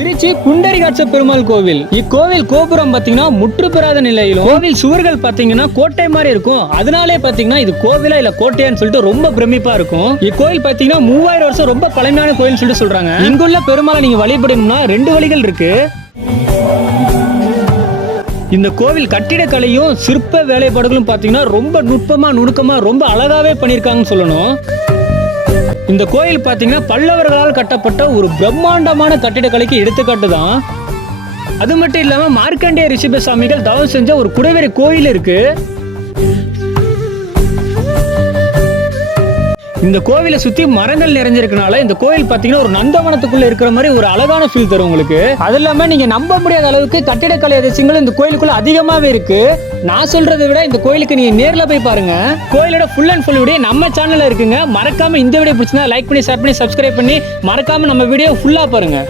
திருச்சி குண்டரிகாட்ச பெருமாள் கோவில். இக்கோவில் கோபுரம் பாத்தீங்கன்னா முற்று பெறாத நிலையிலும் கோவில் சுவர்கள் பாத்தீங்கன்னா கோட்டை மாதிரி இருக்கும். அதனாலே பாத்தீங்கன்னா இது கோவிலா இல்ல கோட்டையான்னு சொல்லிட்டு ரொம்ப பிரமிப்பா இருக்கும். இக்கோவில் பாத்தீங்கன்னா மூவாயிரம் வருஷம் ரொம்ப பழமையான கோயில் சொல்லிட்டு சொல்றாங்க. இங்குள்ள பெருமாளை நீங்க வழிபடணும்னா ரெண்டு வழிகள் இருக்கு. இந்த கோவில் கட்டிடக்கலையும் சிற்ப வேலைப்பாடுகளும் பாத்தீங்கன்னா ரொம்ப நுட்பமா நுணுக்கமா ரொம்ப அழகாவே பண்ணியிருக்காங்கன்னு சொல்லணும். இந்த கோயில் பார்த்தீங்கன்னா பல்லவர்களால் கட்டப்பட்ட ஒரு பிரம்மாண்டமான கட்டிடக்கலைக்கு எடுத்துக்காட்டு தான். அது மட்டும் இல்லாமல் மார்க்கண்டேய ரிஷிப சுவாமிகள் தவம் செஞ்ச ஒரு குடைவரை கோயில் இருக்குது இந்த கோவிலை சுத்தி மரங்கள் நிறைஞ்சிருக்கனால இந்த கோயில் பாத்தீங்கன்னா ஒரு நந்தவனத்துக்குள்ள இருக்கிற மாதிரி ஒரு அழகான ஃபீல் தரும் உங்களுக்கு. அது இல்லாம நீங்க நம்ப முடியாத அளவுக்கு கட்டிடக்கலை அதிசயங்கள் இந்த கோயிலுக்குள்ள அதிகமாவே இருக்கு. நான் சொல்றதை விட இந்த கோயிலுக்கு நீங்க நேர்ல போய் பாருங்க. கோயிலோட ஃபுல் அண்ட் ஃபுல் வீடியோ நம்ம சேனல்ல இருக்குங்க. மறக்காம இந்த வீடியோ பிடிச்சிருந்தா லைக் பண்ணி ஷேர் பண்ணி சப்ஸ்கிரைப் பண்ணி மறக்காம நம்ம வீடியோ ஃபுல்லா பாருங்க.